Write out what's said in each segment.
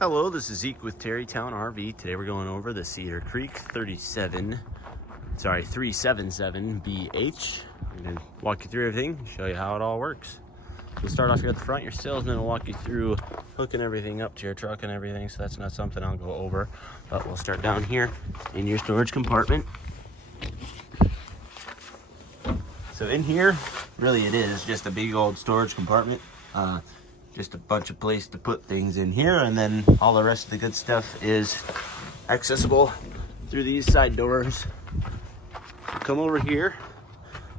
Hello, this is Zeke with Terrytown RV. Today we're going over the Cedar Creek 377BH. I'm going to walk you through everything, show you how it all works. We'll start off here at the front, your salesman will walk you through hooking everything up to your truck and everything, so that's not something I'll go over. But we'll start down here in your storage compartment. So in here, really it is just a big old storage compartment. Just a bunch of place to put things in here, and then all the rest of the good stuff is accessible through these side doors. Come over here.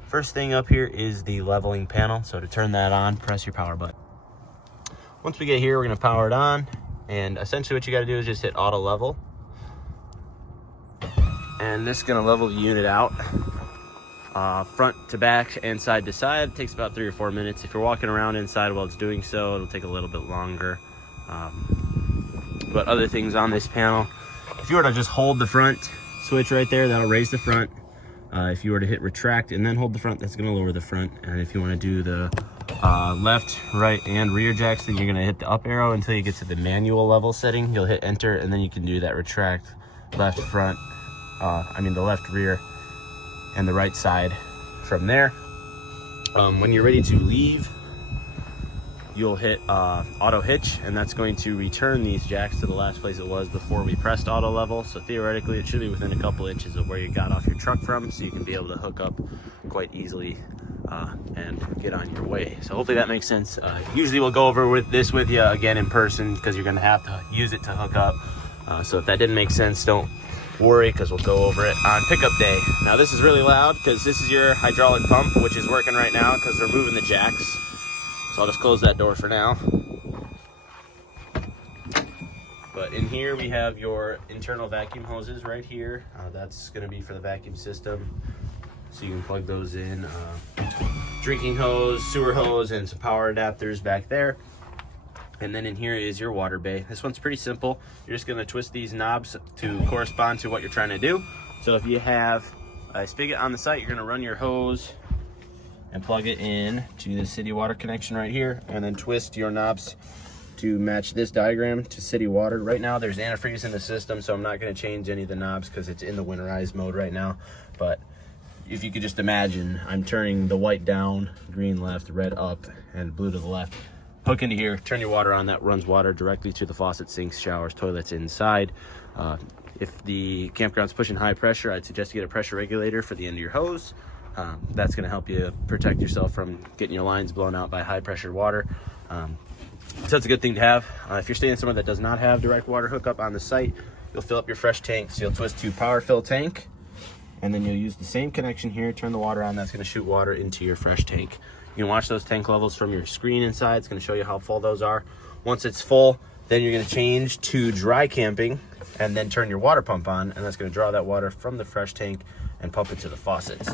First thing up here is the leveling panel. So to turn that on, press your power button. Once we get here, we're going to power it on, and essentially what you got to do is just hit auto level, and this is going to level the unit out. Front to back and side to side. It takes about 3 or 4 minutes. If you're walking around inside while it's doing so, it'll take a little bit longer. But other things on this panel, if you were to just hold the front switch right there, that'll raise the front. If you were to hit retract and then hold the front, that's going to lower the front. And if you want to do the left, right, and rear jacks, then you're going to hit the up arrow until you get to the manual level setting. You'll hit enter, and then you can do that retract, left front, the left rear, and the right side from there. When you're ready to leave, you'll hit auto hitch, and that's going to return these jacks to the last place it was before we pressed auto level. So theoretically it should be within a couple inches of where you got off your truck from, so you can be able to hook up quite easily and get on your way. So hopefully that makes sense. Usually we'll go over this with you again in person, because you're going to have to use it to hook up. So if that didn't make sense, don't worry, because we'll go over it on pickup day. Now this is really loud because this is your hydraulic pump, which is working right now because they're moving the jacks. So I'll just close that door for now. But in here we have your internal vacuum hoses right here. That's going to be for the vacuum system, so you can plug those in. Drinking hose, sewer hose, and some power adapters back there. And then in here is your water bay. This one's pretty simple. You're just gonna twist these knobs to correspond to what you're trying to do. So if you have a spigot on the site, you're gonna run your hose and plug it in to the city water connection right here, and then twist your knobs to match this diagram to city water. Right now there's antifreeze in the system, so I'm not gonna change any of the knobs because it's in the winterized mode right now. But if you could just imagine, I'm turning the white down, green left, red up, and blue to the left. Hook into here, turn your water on, that runs water directly to the faucet, sinks, showers, toilets inside. If the campground's pushing high pressure, I'd suggest you get a pressure regulator for the end of your hose. That's going to help you protect yourself from getting your lines blown out by high pressure water. So that's a good thing to have. If you're staying somewhere that does not have direct water hookup on the site, you'll fill up your fresh tank. So you'll twist to power fill tank, and then you'll use the same connection here, turn the water on, that's going to shoot water into your fresh tank. You can watch those tank levels from your screen inside. It's going to show you how full those are. Once it's full, then you're going to change to dry camping and then turn your water pump on, and that's going to draw that water from the fresh tank and pump it to the faucets.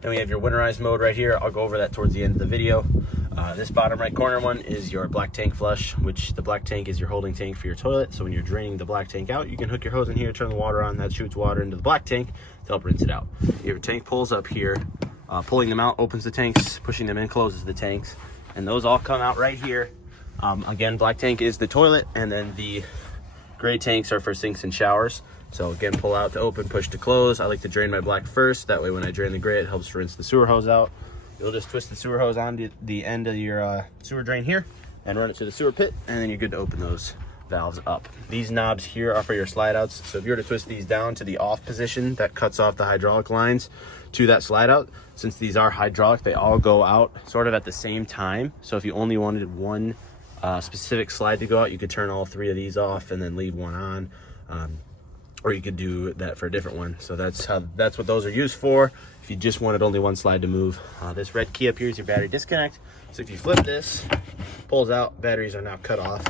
Then we have your winterized mode right here. I'll go over that towards the end of the video. This bottom right corner one is your black tank flush, which the black tank is your holding tank for your toilet. So when you're draining the black tank out, you can hook your hose in here, turn the water on, that shoots water into the black tank to help rinse it out. Your tank pulls up here. Pulling them out opens the tanks, pushing them in closes the tanks, and those all come out right here. Again, black tank is the toilet, and then the gray tanks are for sinks and showers. So again, pull out to open, push to close. I like to drain my black first, that way when I drain the gray, it helps to rinse the sewer hose out. You'll just twist the sewer hose onto the end of your sewer drain here and run it to the sewer pit, and then you're good to open those valves up. These knobs here are for your slide outs. So if you were to twist these down to the off position, that cuts off the hydraulic lines to that slide out. Since these are hydraulic, they all go out sort of at the same time. So if you only wanted one specific slide to go out, you could turn all 3 of these off and then leave one on. Or you could do that for a different one. So that's what those are used for. If you just wanted only one slide to move. This red key up here is your battery disconnect. So if you flip this, pulls out, batteries are now cut off.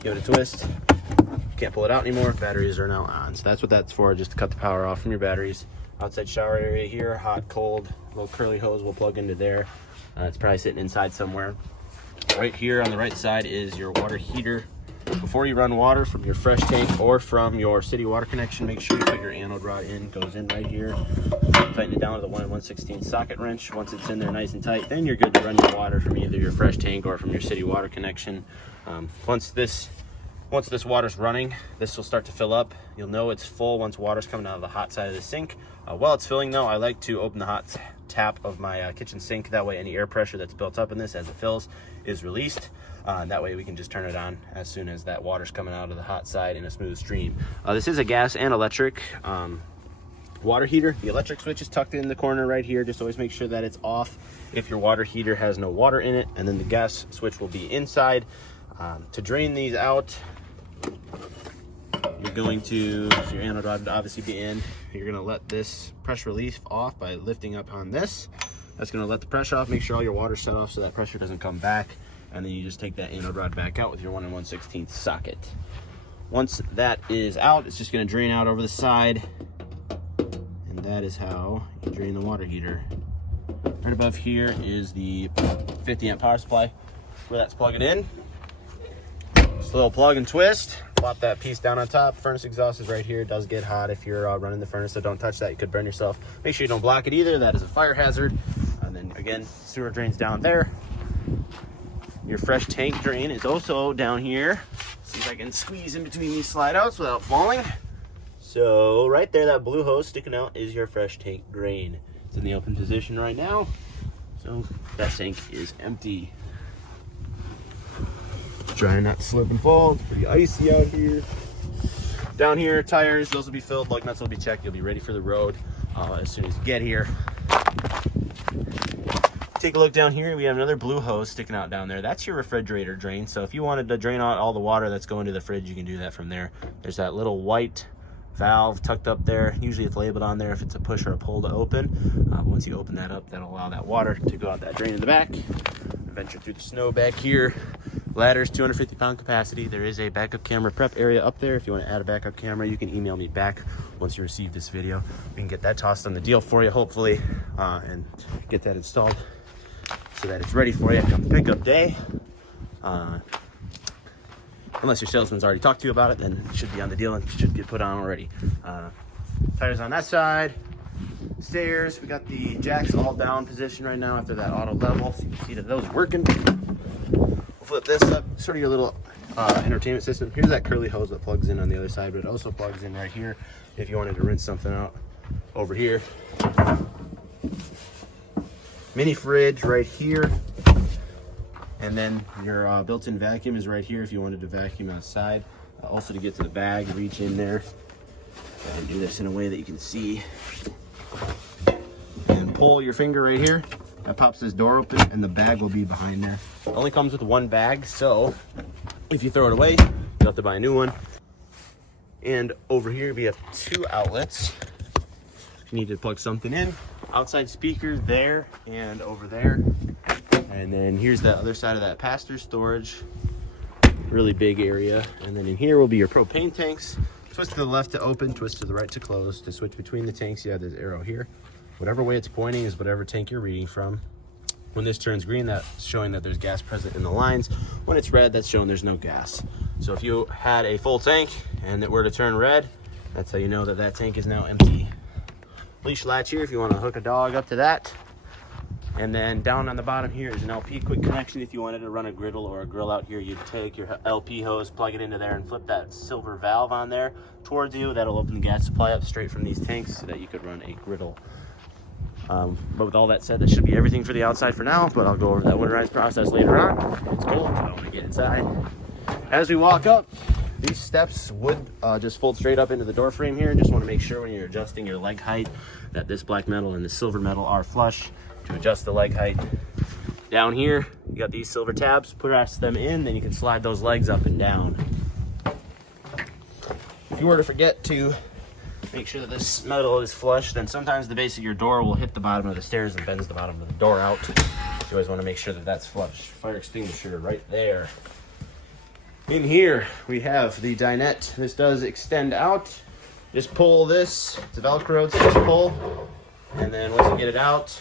Give it a twist, can't pull it out anymore, batteries are now on. So that's what that's for, just to cut the power off from your batteries. Outside shower area here, hot, cold, little curly hose will plug into there. It's probably sitting inside somewhere. Right here on the right side is your water heater. Before you run water from your fresh tank or from your city water connection, make sure you put your anode rod in. Goes in right here. Tighten it down with a 1 1/16 socket wrench. Once it's in there nice and tight, then you're good to run your water from either your fresh tank or from your city water connection. Once this Once this water's running, this will start to fill up. You'll know it's full once water's coming out of the hot side of the sink. While it's filling though, I like to open the hot tap of my kitchen sink. That way any air pressure that's built up in this as it fills is released. That way we can just turn it on as soon as that water's coming out of the hot side in a smooth stream. This is a gas and electric water heater. The electric switch is tucked in the corner right here. Just always make sure that it's off if your water heater has no water in it, and then the gas switch will be inside. To drain these out, you're going to, so your anode rod would obviously be in, you're going to let this pressure relief off by lifting up on this. That's going to let the pressure off, make sure all your water's shut off so that pressure doesn't come back, and then you just take that anode rod back out with your 1 1/16 socket. Once that is out, it's just going to drain out over the side, and that is how you drain the water heater. Right above here is the 50 amp power supply where that's plugging in. Just a little plug and twist, plop that piece down on top. Furnace exhaust is right here. It does get hot if you're running the furnace, so don't touch that. You could burn yourself. Make sure you don't block it either. That is a fire hazard. And then again, sewer drains down there. Your fresh tank drain is also down here. See if I can squeeze in between these slide outs without falling. So right there, that blue hose sticking out is your fresh tank drain. It's in the open position right now. So that tank is empty. Trying not to slip and fall. It's pretty icy out here. Down here, tires, those will be filled, lug nuts will be checked. You'll be ready for the road as soon as you get here. Take a look down here. We have another blue hose sticking out down there. That's your refrigerator drain. So if you wanted to drain out all the water that's going to the fridge, you can do that from there. There's that little white valve tucked up there. Usually it's labeled on there if it's a push or a pull to open. Once you open that up, that'll allow that water to go out that drain in the back. Venture through the snow back here. Ladder's 250-pound capacity. There is a backup camera prep area up there. If you want to add a backup camera, you can email me back once you receive this video. We can get that tossed on the deal for you, hopefully, and get that installed so that it's ready for you come pickup day. Unless your salesman's already talked to you about it, then it should be on the deal and should get put on already. Tires on that side. Stairs, we got the jacks all down position right now after that auto level, so you can see that those are working. We'll flip this up, sort of your little entertainment system. Here's that curly hose that plugs in on the other side, but it also plugs in right here if you wanted to rinse something out over here. Mini fridge right here, and then your built-in vacuum is right here if you wanted to vacuum outside. Also, to get to the bag, reach in there and do this in a way that you can see, and pull your finger right here. That pops this door open and the bag will be behind there. It only comes with one bag, so if you throw it away, you'll have to buy a new one. And over here we have 2 outlets if you need to plug something in. Outside speaker there and over there. And then here's the other side of that pass-through storage. Really big area. And then in here will be your propane tanks. Twist to the left to open, twist to the right to close. To switch between the tanks, you have this arrow here. Whatever way it's pointing is whatever tank you're reading from. When this turns green, that's showing that there's gas present in the lines. When it's red, that's showing there's no gas. So if you had a full tank and it were to turn red, that's how you know that that tank is now empty. Leash latch here if you want to hook a dog up to that. And then down on the bottom here is an LP quick connection. If you wanted to run a griddle or a grill out here, you'd take your LP hose, plug it into there, and flip that silver valve on there towards you. That'll open the gas supply up straight from these tanks so that you could run a griddle. But with all that said, that should be everything for the outside for now, but I'll go over that winterized process later on. It's cold, so I want to get inside. As we walk up, these steps would just fold straight up into the door frame here. Just want to make sure when you're adjusting your leg height that this black metal and the silver metal are flush to adjust the leg height. Down here, you got these silver tabs. Press them in, then you can slide those legs up and down. If you were to forget to make sure that this metal is flush, then sometimes the base of your door will hit the bottom of the stairs and bends the bottom of the door out. You always want to make sure that that's flush. Fire extinguisher right there. In here, we have the dinette. This does extend out. Just pull this. It's a Velcro, so just pull. And then once you get it out,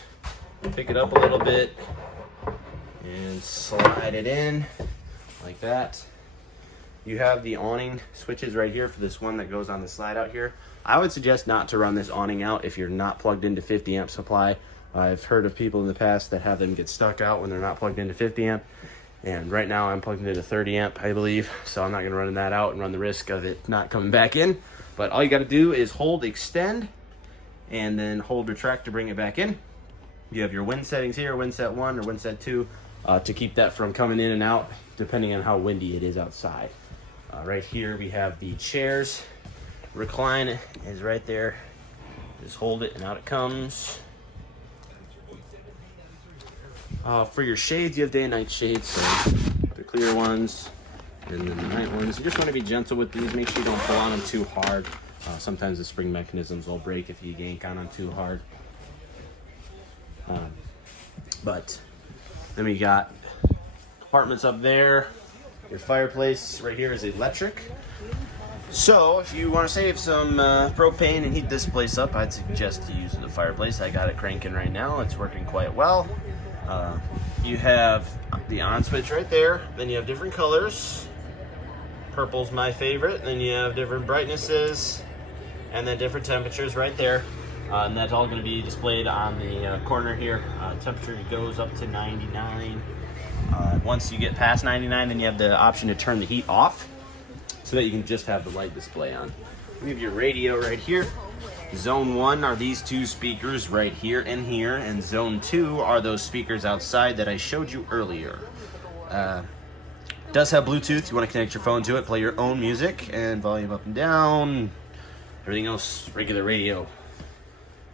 pick it up a little bit and slide it in like that. You have the awning switches right here for this one that goes on the slide out here. I would suggest not to run this awning out if you're not plugged into 50 amp supply. I've heard of people in the past that have them get stuck out when they're not plugged into 50 amp. And right now I'm plugged into 30 amp, I believe. So I'm not gonna run that out and run the risk of it not coming back in. But all you gotta do is hold extend and then hold retract to bring it back in. You have your wind settings here, wind set 1 or wind set 2, to keep that from coming in and out depending on how windy it is outside. Right here we have the chairs. Recline is right there. Just hold it and out it comes. For your shades, you have day and night shades, so the clear ones and then the night ones. You just want to be gentle with these. Make sure you don't pull on them too hard. Sometimes the spring mechanisms will break if you yank on them too hard. But then we got compartments up there. Your fireplace right here is electric. So if you want to save some propane and heat this place up, I'd suggest to use the fireplace. I got it cranking right now. It's working quite well. You have the on switch right there. Then you have different colors. Purple's my favorite. Then you have different brightnesses and then different temperatures right there. And that's all going to be displayed on the corner here. Temperature goes up to 99. Once you get past 99, then you have the option to turn the heat off so that you can just have the light display on. We have your radio right here. Zone 1 are these two speakers right here and here, and Zone 2 are those speakers outside that I showed you earlier. Does have Bluetooth. You want to connect your phone to it, play your own music, and volume up and down. Everything else, regular radio.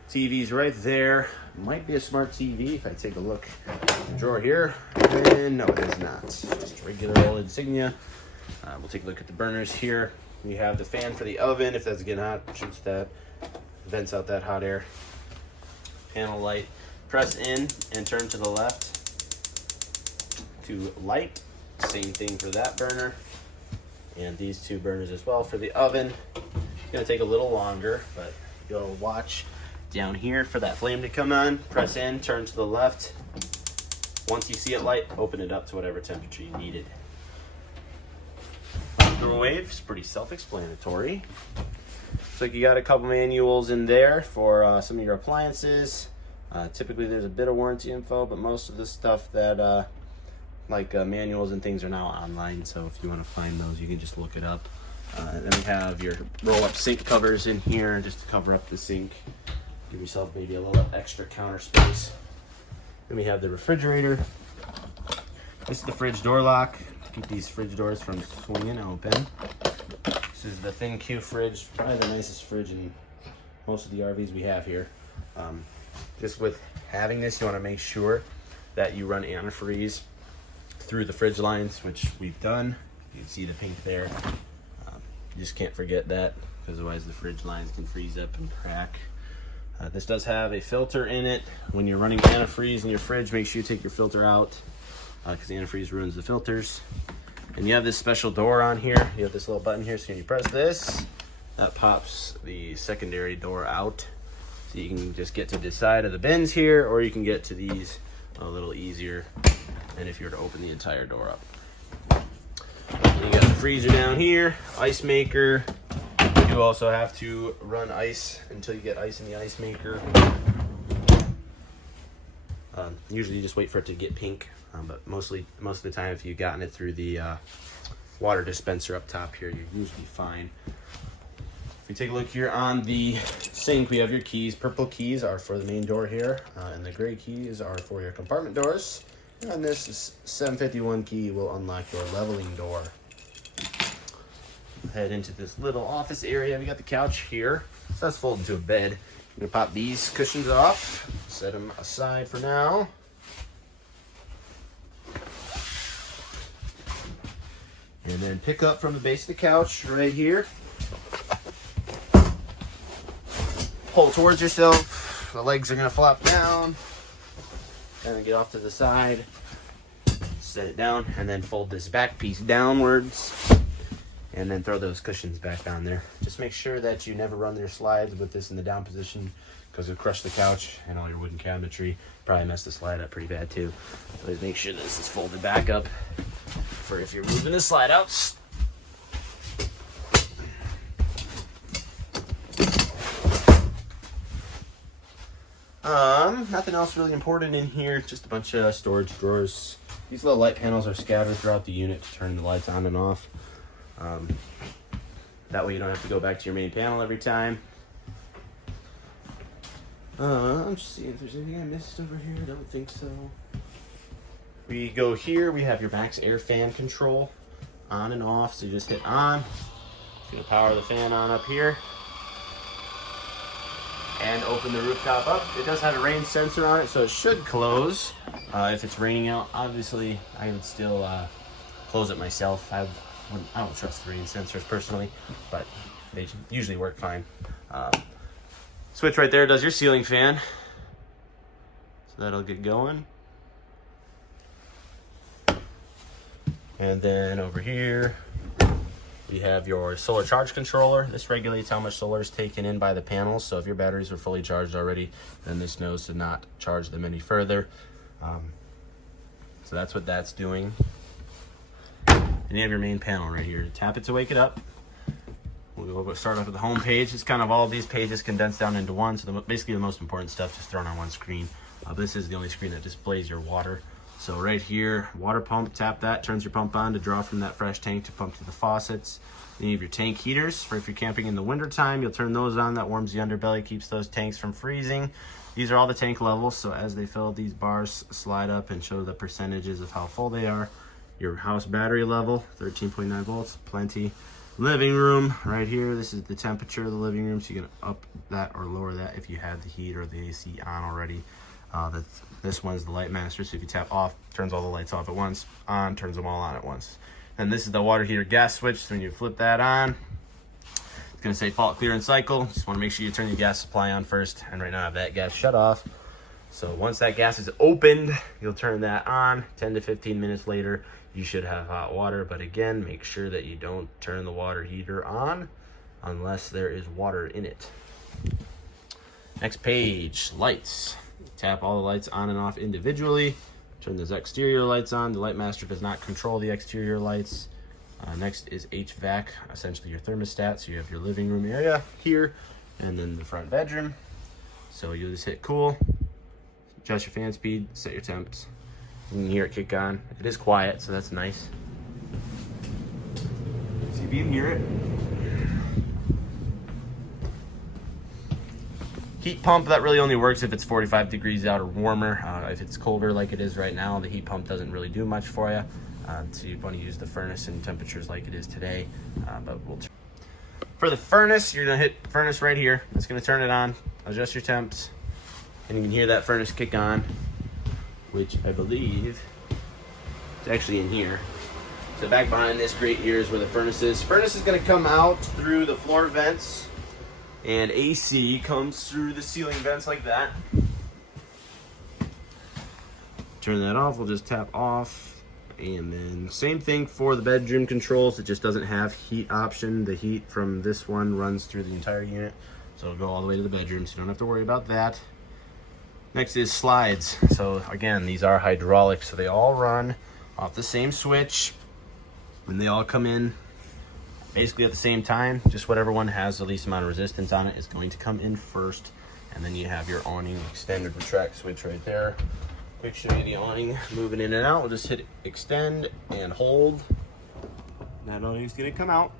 TV's right there. Might be a smart TV if I take a look in the drawer here. And no, it is not. Just regular old Insignia. We'll take a look at the burners here. We have the fan for the oven. If that's getting hot, shoots that, vents out that hot air. Panel light. Press in and turn to the left to light. Same thing for that burner. And these two burners as well for the oven. It's gonna take a little longer, but you'll watch down here for that flame to come on. Press in, turn to the left. Once you see it light, open it up to whatever temperature you needed. Microwave is pretty self-explanatory. Looks like you got a couple manuals in there for some of your appliances. Typically there's a bit of warranty info, but most of the stuff that manuals and things are now online, so if you want to find those, you can just look it up. And then we have your roll-up sink covers in here just to cover up the sink. Give yourself maybe a little extra counter space. Then we have the refrigerator. This is the fridge door lock. Keep these fridge doors from swinging open. This is the thin Q fridge, probably the nicest fridge in most of the RVs we have here. Just with having this, you want to make sure that you run antifreeze through the fridge lines, which we've done. You can see the pink there. You just can't forget that, because otherwise the fridge lines can freeze up and crack. This does have a filter in it. When you're running antifreeze in your fridge, make sure you take your filter out, because the antifreeze ruins the filters. And you have this special door on here. You have this little button here, so when you press this, that pops the secondary door out. So you can just get to the side of the bins here, or you can get to these a little easier than if you were to open the entire door up. And you got the freezer down here, ice maker. You also have to run ice until you get ice in the ice maker. Usually you just wait for it to get pink, but most of the time if you've gotten it through the water dispenser up top here, you're usually fine. If you take a look here on the sink, we have your keys. Purple keys are for the main door here, and the gray keys are for your compartment doors. And this 751 key will unlock your leveling door. Head into this little office area. We got the couch here. So that's folded into a bed. I'm gonna pop these cushions off, set them aside for now. And then pick up from the base of the couch right here. Pull towards yourself. The legs are gonna flop down. Kind of get off to the side. Set it down, and then fold this back piece downwards. And then throw those cushions back on there. Just make sure that you never run your slides with this in the down position, because it'll crush the couch and all your wooden cabinetry. Probably mess the slide up pretty bad too. So just make sure this is folded back up for if you're moving the slide out. Nothing else really important in here. Just a bunch of storage drawers. These little light panels are scattered throughout the unit to turn the lights on and off. That way you don't have to go back to your main panel every time. I'm just seeing if there's anything I missed over here. I don't think so. We go here, we have your max air fan control on and off. So you just hit on. It's gonna power the fan on up here. And open the rooftop up. It does have a rain sensor on it, so it should close. If it's raining out, obviously I would still close it myself. I don't trust the rain sensors personally, but they usually work fine. Switch right there does your ceiling fan. So that'll get going. And then over here, we have your solar charge controller. This regulates how much solar is taken in by the panels. So if your batteries are fully charged already, then this knows to not charge them any further. So that's what that's doing. And you have your main panel right here. Tap it to wake it up. We'll start off with the home page. It's kind of all of these pages condensed down into one. So basically the most important stuff just thrown on one screen. This is the only screen that displays your water. So right here, water pump, tap that, turns your pump on to draw from that fresh tank to pump to the faucets. Then you have your tank heaters for if you're camping in the winter time, you'll turn those on. That warms the underbelly, keeps those tanks from freezing. These are all the tank levels. So as they fill, these bars slide up and show the percentages of how full they are. Your house battery level, 13.9 volts, plenty. Living room right here, this is the temperature of the living room, so you can up that or lower that if you had the heat or the AC on already. This one's the light master, so if you tap off, turns all the lights off at once, on, turns them all on at once. And this is the water heater gas switch, so when you flip that on, it's gonna say fault clear and cycle. Just wanna make sure you turn your gas supply on first, and right now I have that gas shut off. So once that gas is opened, you'll turn that on. 10 to 15 minutes later, you should have hot water, but again, make sure that you don't turn the water heater on unless there is water in it. Next page, lights. Tap all the lights on and off individually. Turn those exterior lights on. The light master does not control the exterior lights. Next is HVAC, essentially your thermostat. So you have your living room area here, and then the front bedroom. So you'll just hit cool, adjust your fan speed, set your temps. You can hear it kick on. It is quiet, so that's nice. See if you can hear it. Heat pump, that really only works if it's 45 degrees out or warmer. If it's colder like it is right now, the heat pump doesn't really do much for you. So you want to use the furnace in temperatures like it is today. For the furnace, you're gonna hit furnace right here. It's gonna turn it on, adjust your temps, and you can hear that furnace kick on, which I believe is actually in here. So back behind this grate here is where the furnace is. Furnace is gonna come out through the floor vents, and AC comes through the ceiling vents like that. Turn that off, we'll just tap off. And then same thing for the bedroom controls. It just doesn't have heat option. The heat from this one runs through the entire unit. So it'll go all the way to the bedroom, so you don't have to worry about that. Next is slides. So again, these are hydraulic, so they all run off the same switch. And they all come in basically at the same time. Just whatever one has the least amount of resistance on it is going to come in first. And then you have your awning extend and retract switch right there. Quick show you the awning moving in and out. We'll just hit extend and hold. That awning's gonna come out.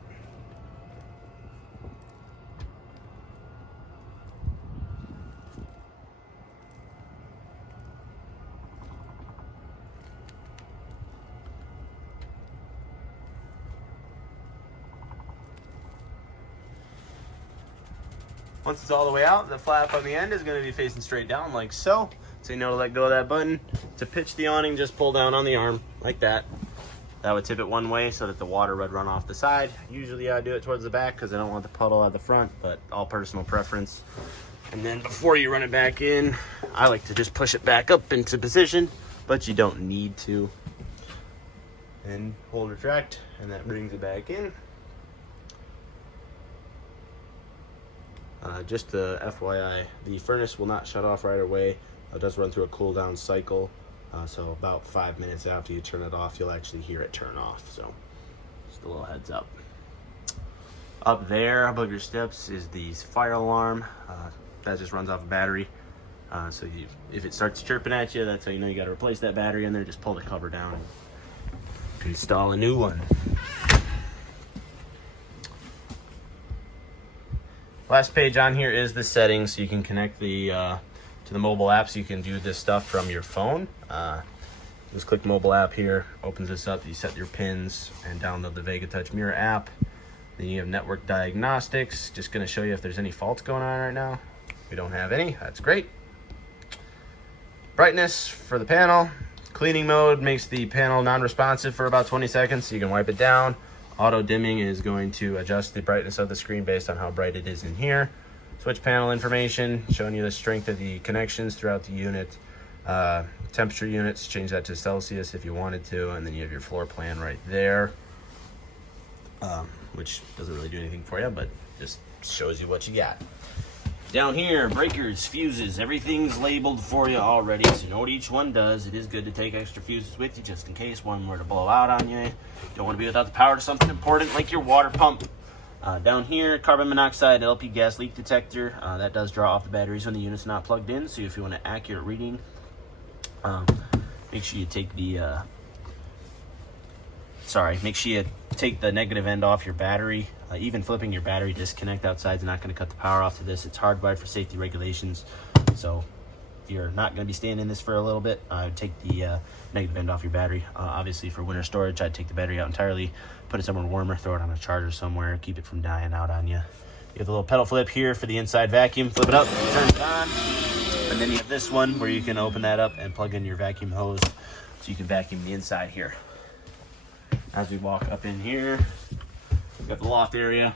Once it's all the way out, the flap on the end is going to be facing straight down like so. So you know to let go of that button. To pitch the awning, just pull down on the arm like that. That would tip it one way so that the water would run off the side. Usually I do it towards the back because I don't want the puddle at the front, but all personal preference. And then before you run it back in, I like to just push it back up into position, but you don't need to. And hold retract, and that brings it back in. Just FYI, the furnace will not shut off right away. It does run through a cool down cycle. So about 5 minutes after you turn it off, you'll actually hear it turn off. So just a little heads up. Up there above your steps is the fire alarm. That just runs off a battery. So if it starts chirping at you, that's how you know you got to replace that battery in there. Just pull the cover down and install a new one. Last page on here is the settings, so you can connect the to the mobile app, so you can do this stuff from your phone. Just click mobile app here, opens this up. You set your pins and download the Vega Touch Mirror app. Then you have network diagnostics. Just going to show you if there's any faults going on right now. We don't have any. That's great. Brightness for the panel. Cleaning mode makes the panel non-responsive for about 20 seconds, so you can wipe it down. Auto dimming is going to adjust the brightness of the screen based on how bright it is in here. Switch panel information, showing you the strength of the connections throughout the unit. Temperature units, change that to Celsius if you wanted to, and then you have your floor plan right there, which doesn't really do anything for you, but just shows you what you got. Down here, breakers, fuses, everything's labeled for you already, so you know what each one does. It is good to take extra fuses with you just in case one were to blow out on you. You don't want to be without the power to something important like your water pump. Down here, carbon monoxide LP gas leak detector. That does draw off the batteries when the unit's not plugged in, so if you want an accurate reading, make sure you take the negative end off your battery. Even flipping your battery disconnect outside is not going to cut the power off to this. It's hardwired for safety regulations, so if you're not going to be staying in this for a little bit, I would take the negative end off your battery. Obviously for winter storage, I'd take the battery out entirely, put it somewhere warmer, throw it on a charger somewhere, keep it from dying out on you. You have the little pedal flip here for the inside vacuum. Flip it up, turn it on, and then you have this one where you can open that up and plug in your vacuum hose so you can vacuum the inside here. As we walk up in here, we've got the loft area.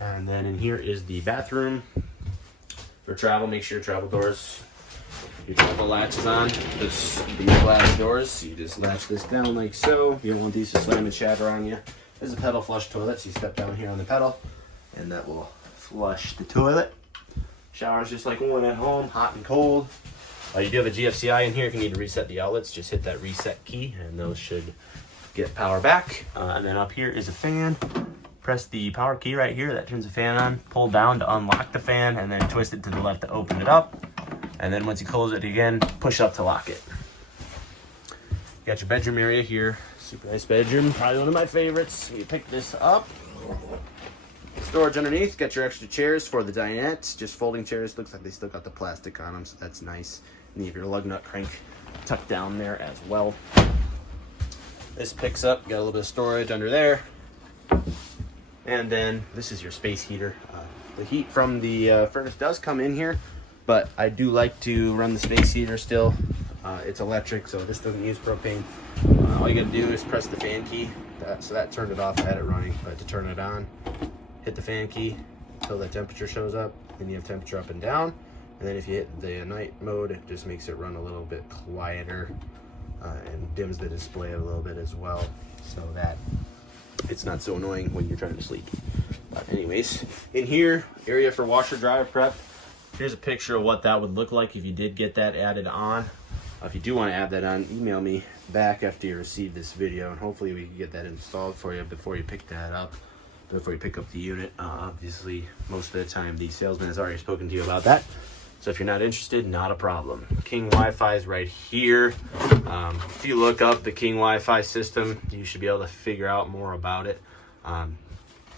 And then in here is the bathroom. For travel, make sure your travel doors, your travel latch is on. This, these glass doors, so you just latch this down like so. You don't want these to slam and shatter on you. There's a pedal flush toilet, so you step down here on the pedal, and that will flush the toilet. Shower's just like one at home, hot and cold. You do have a GFCI in here. If you need to reset the outlets, just hit that reset key, and those should get power back. And then up here is a fan. Press the power key right here. That turns the fan on. Pull down to unlock the fan, and then twist it to the left to open it up. And then once you close it again, push up to lock it. You got your bedroom area here. Super nice bedroom. Probably one of my favorites. You pick this up. Storage underneath. Got your extra chairs for the dinette. Just folding chairs. Looks like they still got the plastic on them, so that's nice. And you have your lug nut crank tucked down there as well. This picks up. Got a little bit of storage under there. And then this is your space heater. The heat from the furnace does come in here, but I do like to run the space heater still. It's electric, so this doesn't use propane. All you gotta do is press the fan key. So that turned it off. I had it running, but to turn it on, hit the fan key until the temperature shows up. Then you have temperature up and down. And then if you hit the night mode, it just makes it run a little bit quieter and dims the display a little bit as well, so that it's not so annoying when you're trying to sleep. But anyways, in here, area for washer dryer prep. Here's a picture of what that would look like if you did get that added on. If you do want to add that on, email me back after you receive this video, and hopefully we can get that installed for you before you pick that up, before you pick up the unit. Obviously, most of the time the salesman has already spoken to you about that. So if you're not interested, not a problem. King Wi-Fi is right here. If you look up the King Wi-Fi system, you should be able to figure out more about it.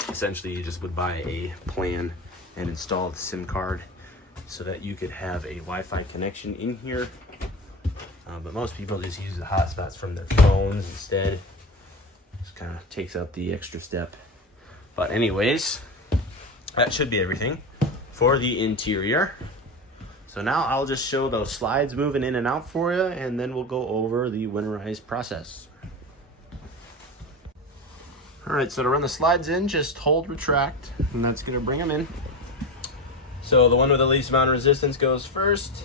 Essentially, you just would buy a plan and install the SIM card so that you could have a Wi-Fi connection in here. But most people just use the hotspots from their phones instead. Just kind of takes up the extra step. But anyways, that should be everything for the interior. So now I'll just show those slides moving in and out for you, and then we'll go over the winterized process. All right, so to run the slides in, just hold retract, and that's gonna bring them in. So the one with the least amount of resistance goes first.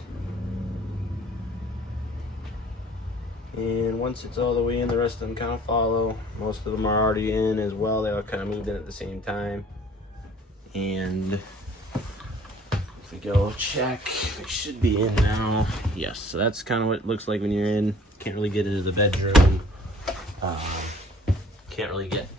And once it's all the way in, the rest of them kind of follow. Most of them are already in as well. They all kind of moved in at the same time. And if we go check, it should be in now. Yes, so that's kind of what it looks like when you're in. Can't really get into the bedroom. Can't really get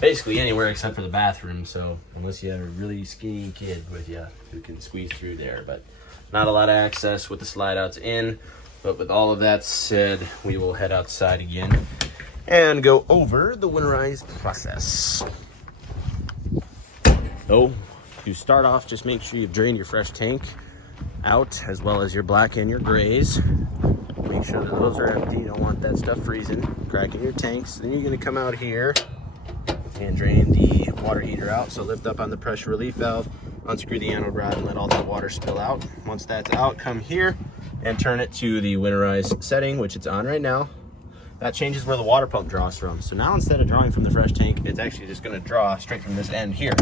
basically anywhere except for the bathroom. So unless you have a really skinny kid with you who can squeeze through there, but not a lot of access with the slide outs in. But with all of that said, we will head outside again and go over the winterized process. So to start off, just make sure you've drained your fresh tank out, as well as your black and your grays. Make sure that those are empty. You don't want that stuff freezing, cracking your tanks. Then you're going to come out here and drain the water heater out. So lift up on the pressure relief valve, unscrew the anode rod, and let all that water spill out. Once that's out, come here and turn it to the winterized setting, which it's on right now. That changes where the water pump draws from. So now instead of drawing from the fresh tank, it's actually just going to draw straight from this end here.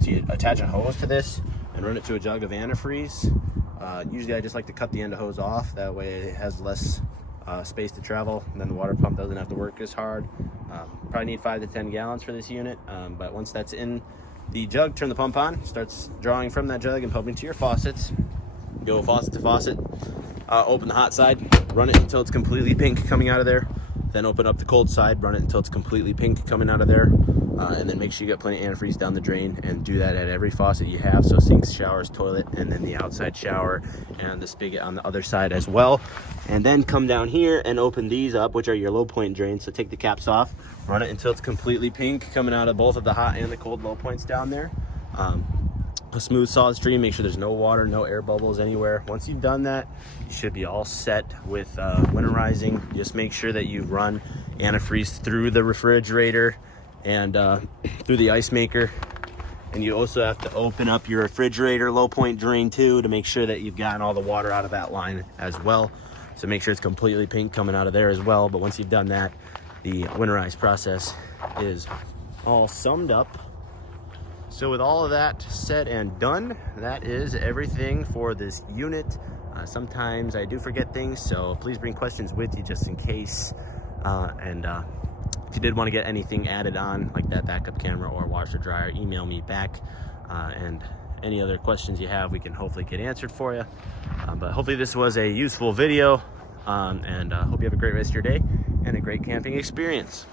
So you attach a hose to this and run it to a jug of antifreeze. Usually I just like to cut the end of hose off. That way it has less space to travel, and then the water pump doesn't have to work as hard. Probably need 5 to 10 gallons for this unit. But once that's in the jug, turn the pump on, starts drawing from that jug and pumping to your faucets. Go faucet to faucet. Open the hot side, run it until it's completely pink coming out of there. Then open up the cold side, run it until it's completely pink coming out of there. And then make sure you got plenty of antifreeze down the drain, and do that at every faucet you have. So sinks, showers, toilet, and then the outside shower and the spigot on the other side as well. And then come down here and open these up, which are your low point drains. So take the caps off, run it until it's completely pink coming out of both of the hot and the cold low points down there. A smooth solid stream, make sure there's no water, no air bubbles anywhere. Once you've done that, you should be all set with winterizing. Just make sure that you run antifreeze through the refrigerator and through the ice maker. And you also have to open up your refrigerator low point drain too, to make sure that you've gotten all the water out of that line as well. So make sure it's completely pink coming out of there as well. But once you've done that, the winterized process is all summed up. So with all of that said and done, that is everything for this unit. Sometimes I do forget things, so please bring questions with you just in case. If you did want to get anything added on, like that backup camera or washer dryer, email me back. And any other questions you have, we can hopefully get answered for you. But hopefully this was a useful video, and hope you have a great rest of your day and a great camping experience.